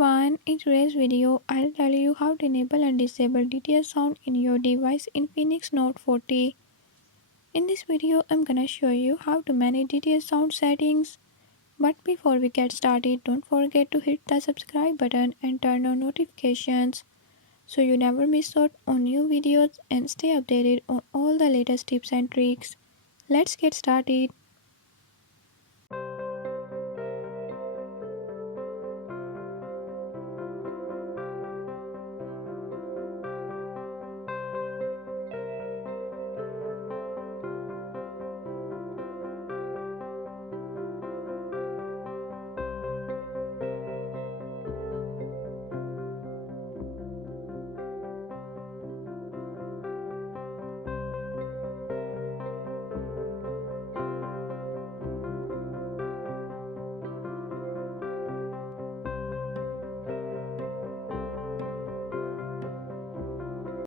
everyone, in today's video I'll tell you how to enable and disable DTS sound in your device Infinix Note 40. In this video I'm gonna show you how to manage DTS sound settings. But before we get started, don't forget to hit the subscribe button and turn on notifications so you never miss out on new videos and stay updated on all the latest tips and tricks. Let's get started.